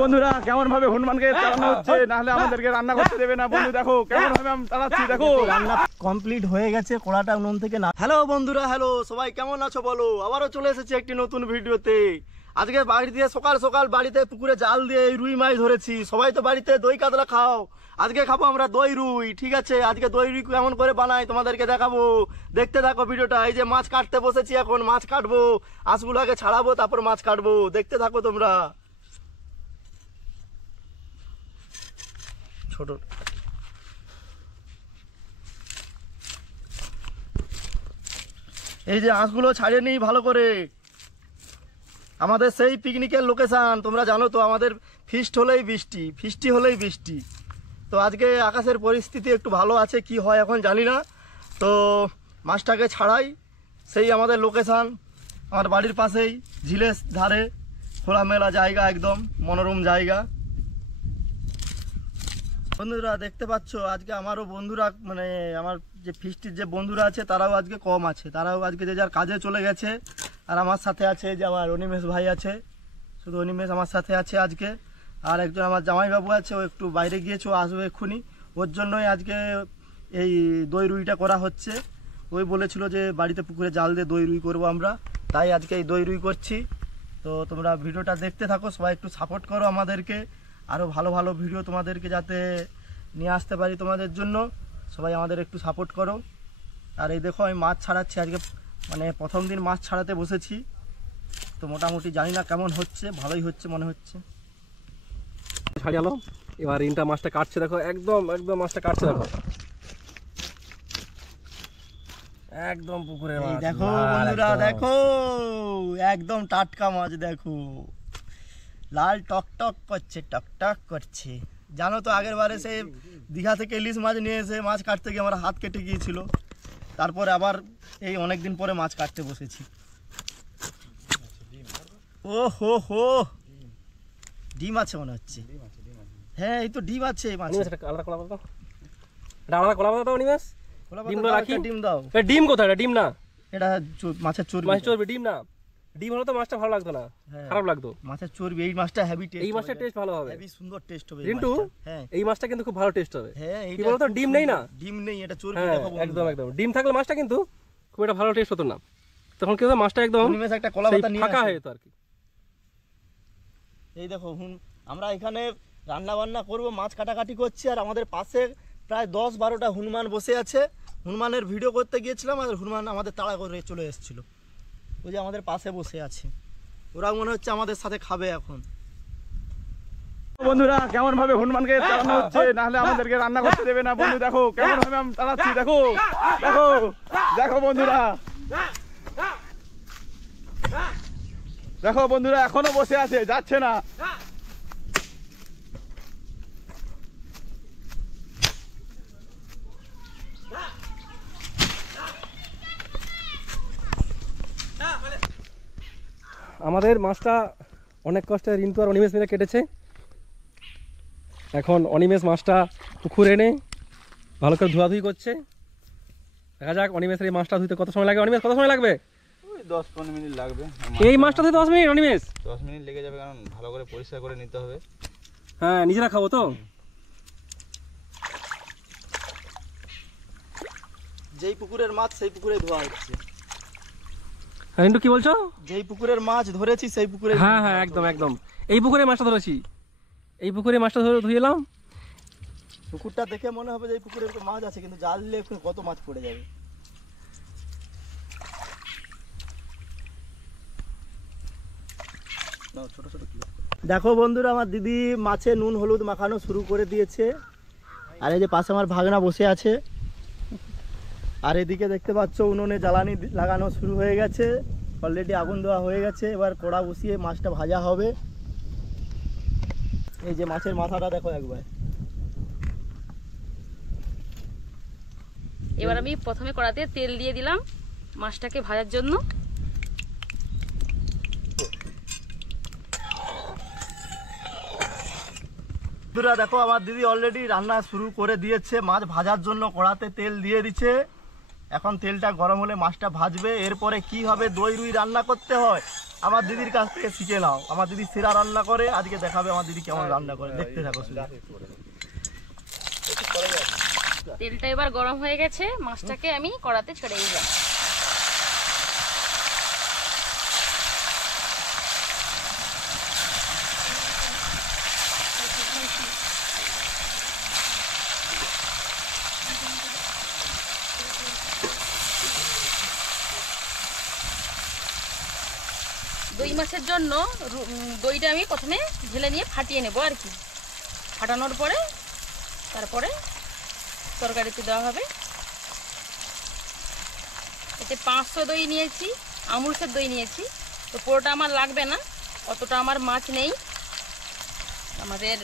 বন্ধুরা কেমন ভাবে হনুমানকে চালানো হচ্ছে, না হলে আমাদেরকে রান্না করতে দেবে না। বন্ধু দেখো কেমন ভাবে আমি চালাচ্ছি, দেখো রান্না কমপ্লিট হয়ে গেছে, কড়াটা উনুন থেকে না। হ্যালো বন্ধুরা, হ্যালো সবাই কেমন আছো বলো। আবারও চলে এসেছি একটি নতুন ভিডিওতে। আজকে বাড়ি দিয়ে সকাল সকাল বাড়িতে পুকুরে জাল দিয়ে রুই মাছ ধরেছি। সবাই তো বাড়িতে দই কাতলা খাও, আজকে খাবো আমরা দই রুই। ঠিক আছে, আজকে দই রুই কেমন করে বানাই তোমাদেরকে দেখাবো, দেখতে থাকো ভিডিওটা। এই যে মাছ কাটতে বসেছি, এখন মাছ কাটবো, আঁশগুলো আগে ছাড়াবো তারপর মাছ কাটবো, দেখতে থাকো তোমরা। ছোট এই যে আঁশগুলো ছাড়িয়ে নিই ভালো করে। আমাদের সেই পিকনিকের লোকেশন তোমরা জানো তো, আমাদের ফিস্ট হলেই বৃষ্টি, ফিস্টি হলেই বৃষ্টি। তো আজকে আকাশের পরিস্থিতি একটু ভালো আছে, কি হয় এখন জানি না। তো মাছটাকে ছাড়াই, সেই আমাদের লোকেশন আমার বাড়ির পাশেই, ঝিলের ধারে, খোলামেলা জায়গা, একদম মনোরম জায়গা। বন্ধুরা দেখতে পাচ্ছ, আজকে আমারও বন্ধুরা, মানে আমার যে ফিস্টির যে বন্ধুরা আছে তারাও আজকে কম আছে, তারাও আজকে যে যার কাজে চলে গেছে। আর আমার সাথে আছে যে আমার অনিমেষ ভাই আছে, শুধু অনিমেষ আমার সাথে আছে আজকে। আর একজন আমার জামাইবাবু আছে, ও একটু বাইরে গিয়েছে, ও আসবে এক্ষুনি। ওর জন্যই আজকে এই দই রুইটা করা হচ্ছে। ওই বলেছিল যে বাড়িতে পুকুরে জাল দিয়ে দই রুই করবো আমরা, তাই আজকে এই দই রুই করছি। তো তোমরা ভিডিওটা দেখতে থাকো, সবাই একটু সাপোর্ট করো আমাদেরকে, আরও ভালো ভালো ভিডিও তোমাদেরকে যাতে নিয়ে আসতে পারি তোমাদের জন্য। সবাই আমাদের একটু সাপোর্ট করো। আর এই দেখো আমি মাছ ছাড়াচ্ছি আজকে, মানে প্রথম দিন মাছ ছাড়াতে বসেছি। তো মোটামুটি জানি না কেমন হচ্ছে, ভালোই হচ্ছে মনে হচ্ছে। ছাড়িয়ালো, এবার ইনটা মাছটা কাটছে, দেখো একদম একদম মাছটা কাটছে, দেখো একদম পুকুরের মাছ। দেখো বন্ধুরা, দেখো একদম টাটকা মাছ, দেখো লাল টক টক করছে, টক টক করছে। জানো তো আগের বারে সে দীঘা থেকে ইলিশ মাছ নিয়ে এসে মাছ কাটতে গিয়ে আমার হাত কেটে গিয়েছিল। তারপরে আবার এই অনেক দিন পরে মাছ কাটতে বসেছি। ও হো হো, ডিম আছে মনে হচ্ছে। হ্যাঁ এই তো ডিম আছে মাছে। আলাদা কলা দাও, আলাদা কলা দাও নিমেষ। ডিমটা রাখি, ডিম দাও। ডিম কোথায়? ডিম না, এটা মাছের চর্বি। মাছের চর্বি, ডিম না। ডিম হলে তো মাছটা ভালো লাগতো না, খারাপ লাগতো। মাছের চর্বি, এই মাছটা হেভি টেস্ট, এই মাছটার টেস্ট ভালো হবে, হেভি সুন্দর টেস্ট হবে কিন্তু হ্যাঁ এই মাছটা কিন্তু খুব ভালো টেস্ট হবে। হ্যাঁ কি বলতো, ডিম নেই না, ডিম নেই, এটা চর্বি। দেখো একদম একদম ডিম থাকলে মাছটা কিন্তু খুব একটা ভালো টেস্ট হতো না, তখন কি হতো মাছটা একদম নিমেষ একটা কলা পাতা নিয়ে ফাঁকা হয়ে যেত আর কি। এই দেখো আমরা এখানে রান্না বান্না করবো, মাছ কাটাকাটি করছি। আর আমাদের পাশে প্রায় 10-12টা হনুমান বসে আছে। হনুমানের ভিডিও করতে গিয়েছিলাম, আর হনুমান আমাদের তাড়া করে চলে এসেছিল। ওই যে আমাদের পাশে বসে আছে, ওরা মনে হচ্ছে আমাদের সাথে খাবে এখন। বন্ধুরা কেমন ভাবে হনুমানকে চালানো হচ্ছে, না হলে আমাদেরকে রান্না করতে দেবে না। বন্ধু দেখো কেমন ভাবে আমি চালাচ্ছি, দেখো দেখো দেখো বন্ধুরা, দেখো বন্ধুরা এখনো বসে আছে, যাচ্ছে না। আমাদের মাছটা অনেক কষ্টে রিন্তু আর অনিমেষ মিলে কেটেছে। এখন অনিমেষ মাছটা পুকুরে এনে ভালো করে ধোয়াধুয়ি করছে। দেখা যাক অনিমেষের এই মাছটা ধুইতে কত সময় লাগে। অনিমেষ কত সময় লাগবে? 10-15 মিনিট লাগবে। এই মাছটা ধুইতে 10 মিনিট? অনিমেষ 10 মিনিট লেগে যাবে, কারণ ভালো করে পরিষ্কার করে নিতে হবে। হ্যাঁ, নিজেরা খাবো তো। যেই পুকুরের মাছ সেই পুকুরে ধোয়া হচ্ছে। হ্যাঁ রিন্তু, কি বলছো? যেই পুকুরের মাছ ধরেছি সেই পুকুরে। হ্যাঁ হ্যাঁ একদম একদম, এই পুকুরে মাছটা ধরেছি, এই পুকুরে মাছটা ধরে ধুয়ে এলাম। পুকুরটা দেখে মনে হবে যে এই পুকুরে মাছ আছে, কিন্তু জাল দিলে কত মাছ পড়ে যাবে। দেখো বন্ধুরা, আমার দিদি মাছে নুন হলুদ মাখানো শুরু করে দিয়েছে। আর এই যে পাশে আমার ভাগনা বসে আছে। আর এদিকে দেখতে পাচ্ছ উনুনে জ্বালানি লাগানো শুরু হয়ে গেছে, অলরেডি আগুন দেওয়া হয়ে গেছে। এবার কড়া বসিয়ে মাছটা ভাজা হবে। এই যে মাছের মাথাটা দেখো একবার। এবার আমি প্রথমে কড়াতে তেল দিয়ে দিলাম মাছটাকে ভাজার জন্য। দেখো আমার দিদি অলরেডি রান্না শুরু করে দিয়েছে, মাছ ভাজার জন্য কড়াতে তেল দিয়ে দিচ্ছে। এখন তেলটা গরম হলে মাছটা ভাজবে। এরপরে কি হবে, দই রুই রান্না করতে হয়। আমার দিদির কাছ থেকে শিখে নাও। আমার দিদি সেরা রান্না করে, আজকে দেখাবে আমার দিদি কেমন রান্না করে, দেখতে থাকো শুধু। তেলটা এবার গরম হয়ে গেছে, মাছটাকে আমি কড়াতে ছেড়ে দিলাম। দই মাছের জন্য দইটা আমি প্রথমে ঢেলে নিয়ে ফাটিয়ে নেবো আর কি। ফাটানোর পরে তারপরে তরকারিতে দেওয়া হবে। এতে 500 দই নিয়েছি, আমুলসের দই নিয়েছি। তো পুরোটা আমার লাগবে না, অতটা আমার মাছ নেই। আমাদের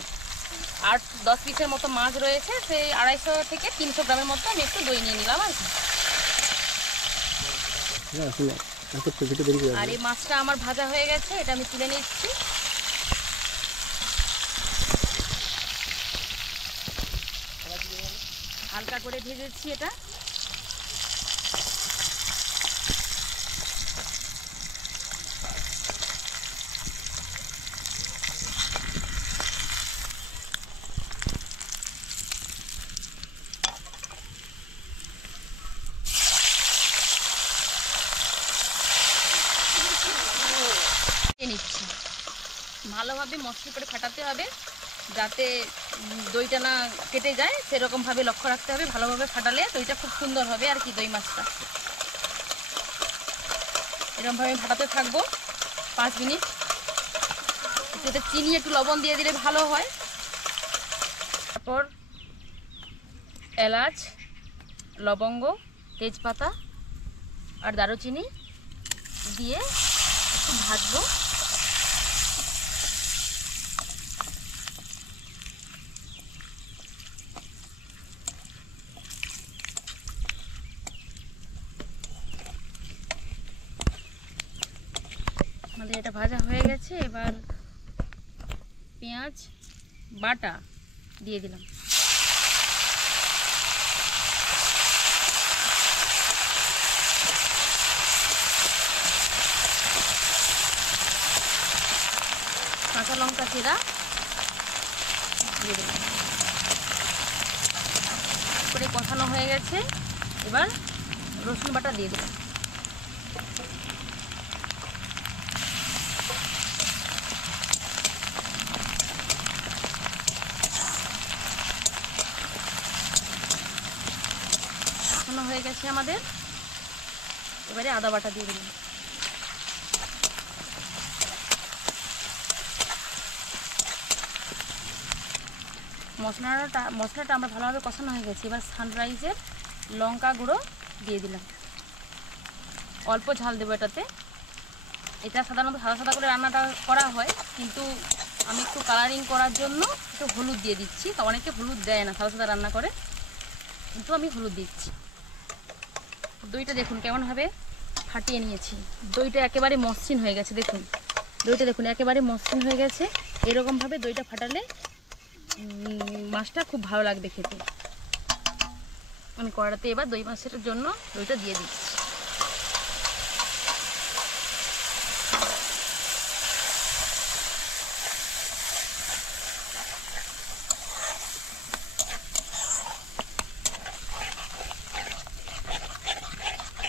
8-10 পিসের মতো মাছ রয়েছে, সেই 250 থেকে 300 গ্রামের মতো আমি একটু দই নিয়ে নিলাম আর কি। আর এই মাছটা আমার ভাজা হয়ে গেছে, এটা আমি তুলে নিচ্ছি। হালকা করে ভেজেছি এটা। নিচ্ছি ভালোভাবে মশলা করে ফাটাতে হবে, যাতে দইটা না কেটে যায়, সেরকম ভাবে লক্ষ্য রাখতে হবে। ভালোভাবে ফাটালে দইটা খুব সুন্দর হবে আর কি। দই মাছটা এরকম ভাবে ফাটাতে থাকবো 5 মিনিট। এতে চিনি একটু লবণ দিয়ে দিলে ভালো হয়। তারপর এলাচ, লবঙ্গ, তেজপাতা আর দারুচিনি দিয়ে একটু ভাজবো। আমাদের এটা ভাজা হয়ে গেছে, এবার পেঁয়াজ বাটা দিয়ে দিলাম। কাঁচা লঙ্কা চেরা দিয়ে দিলাম। করে কষানো হয়ে গেছে, এবার রসুন বাটা দিয়ে দিলাম। কষানো হয়ে গেছে আমাদের, এবারে আদা বাটা দিয়ে দিলাম। মশলাটা আমরা ভালোভাবে কষানো হয়ে গেছে। এবার সানরাইজের লঙ্কা গুঁড়ো দিয়ে দিলাম। অল্প ঝাল দেবো এটাতে। এটা সাধারণত সাদা করে রান্নাটা করা হয়, কিন্তু আমি একটু কালারিং করার জন্য একটু হলুদ দিয়ে দিচ্ছি। তো অনেকে হলুদ দেয় না, সাদা রান্না করে, কিন্তু আমি হলুদ দিচ্ছি। দইটা দেখুন কেমনভাবে ফাটিয়ে নিয়েছি। দইটা একেবারে মসৃণ হয়ে গেছে। দেখুন দইটা দেখুন একেবারে মসৃণ হয়ে গেছে। এরকমভাবে দইটা ফাটালে মাছটা খুব ভালো লাগবে খেতে। আমি কড়াতে এবার দই মাছের জন্য দইটা দিয়ে দিচ্ছি।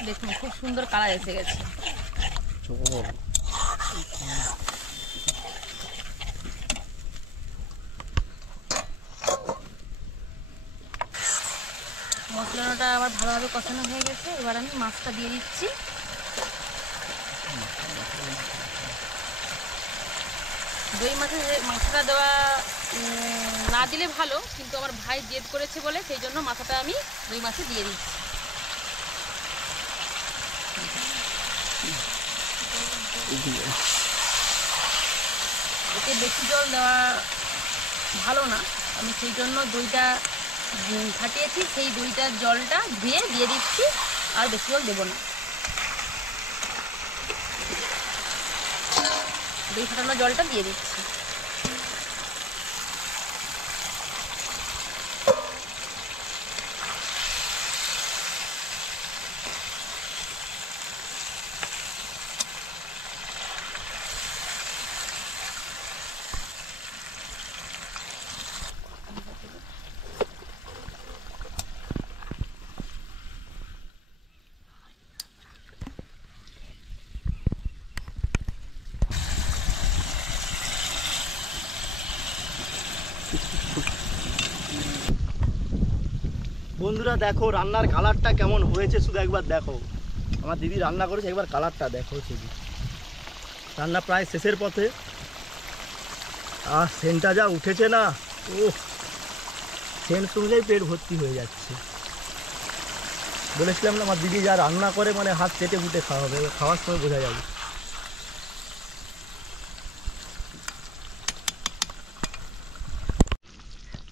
দেখুন খুব সুন্দর কালার এসে গেছে। মশলাটা আবার ভালোভাবে কষানো হয়ে গেছে, এবার আমি মাছটা দিয়ে দিচ্ছি। দই মাছটা দেওয়া না দিলে ভালো, কিন্তু আমার ভাই জেদ করেছে বলে সেই জন্য মাথাটা আমি দই মাছে দিয়ে দিচ্ছি। এতে বেশি জল দেওয়া ভালো না, আমি সেই জন্য দইটা ফাটিয়েছি, সেই দইটার জলটা ধুয়ে দিয়ে দিচ্ছি, আর বেশি জল দেবো না। দই ফাটানো জলটা দিয়ে দিচ্ছি। বন্ধুরা দেখো রান্নার কালারটা কেমন হয়েছে, শুধু একবার দেখো। আমার দিদি রান্না করেছে, একবার কালারটা দেখো শুধু। রান্না প্রায় শেষের পথে। আর সেন্টটা যা উঠেছে না, ও সেন্ট শুনলেই পেট ভর্তি হয়ে যাচ্ছে। বলেছিলাম না আমার দিদি যা রান্না করে মানে হাত চেটে ফুটে খাওয়া হবে, খাওয়ার সময় বোঝা যাবে।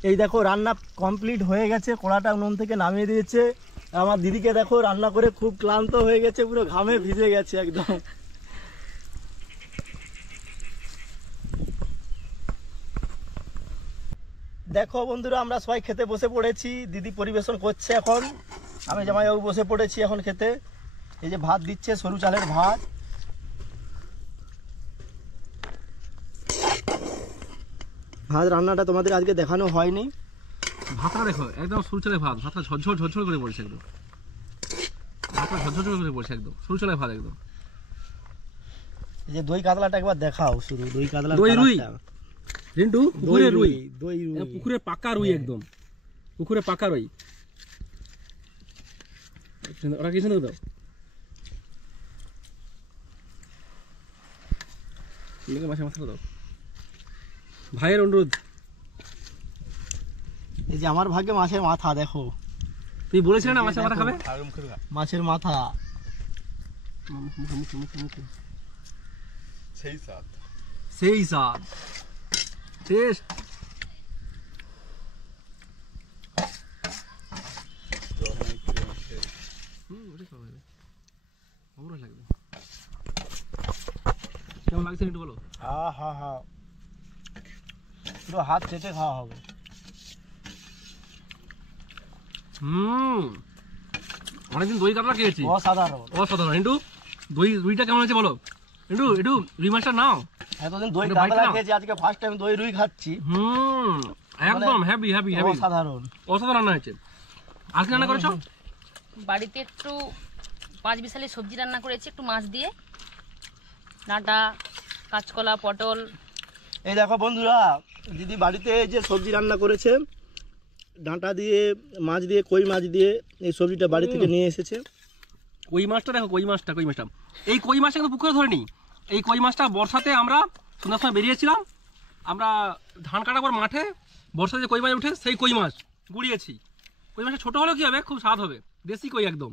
এই দেখো রান্না কমপ্লিট হয়ে গেছে, কড়াটা উনুন থেকে নামিয়ে দিয়েছে। আমার দিদিকে দেখো রান্না করে খুব ক্লান্ত হয়ে গেছে, পুরো ঘামে ভিজে গেছে একদম। দেখো বন্ধুরা আমরা সবাই খেতে বসে পড়েছি, দিদি পরিবেশন করছে এখন, আমি জামাইবাবু বসে পড়েছি এখন খেতে। এই যে ভাত দিচ্ছে, সরু চালের ভাত। ভাত রান্নাটা তোমাদের আজকে দেখানো হয়নি। ভাতটা দেখো একদম সরু ভাত, ভাতটা ঝরঝর ঝরঝর করে পড়ছে একদম, ভাতটা ঝরঝর করে পড়ছে একদম, সরু চালের ভাত একদম। এই যে দই কাতলাটা একবার দেখাও শুধু, দই কাতলা। দই রুই রিন্টু, পুকুরের রুই, দই রুই, পুকুরের পাকা রুই একদম, পুকুরে পাকা রুই। ওরা কিছু না দাও, মাছের মাথা দাও, ভাইয়ের অনুরোধ। এই যে আমার ভাগ্যে মাছের মাথা দেখো। তুমি বলেছিলে না মাছের মাথা খাবে? মাছের মাথা সেই স্বাদ, সেই স্বাদ। শেষ। কেমন লাগছে একটু বলো? হা পুরো হাত চেটে খাওয়া হবে। অনেকদিন দই কাতলা খেয়েছি, অসাধারণ অসাধারণ। কিন্তু রুইটা কেমন হয়েছে বলো? একটু রুই মাছটা নাও। এতদিন দই কাতলা খেয়েছি, আজকে ফার্স্ট টাইম দই রুই খাচ্ছি। একদম হেভি হেভি হেভি, অসাধারণ অসাধারণ রান্না হয়েছে। আজকে রান্না করেছো? বাড়িতে একটু 5 বিশালি সবজি রান্না করেছি, একটু মাছ দিয়ে, ডাঁটা, কাঁচকলা, পটল। এই দেখো বন্ধুরা দিদি বাড়িতে যে সবজি রান্না করেছে, ডাঁটা দিয়ে, মাছ দিয়ে, কই মাছ দিয়ে এই সবজিটা বাড়ি থেকে নিয়ে এসেছে। কই মাছটা দেখো, কই মাছটা এই কই মাছটা কিন্তু পুকুরে ধরেনি। এই কই মাছটা বর্ষাতে আমরা সন্ধ্যার সময় বেরিয়েছিলাম, আমরা ধান কাটার পর মাঠে বর্ষাতে যে কই মাছ উঠে সেই কই মাছ গুড়িয়েছি। কই মাছটা ছোটো হলেও কী হবে, খুব স্বাদ হবে, দেশি কই একদম।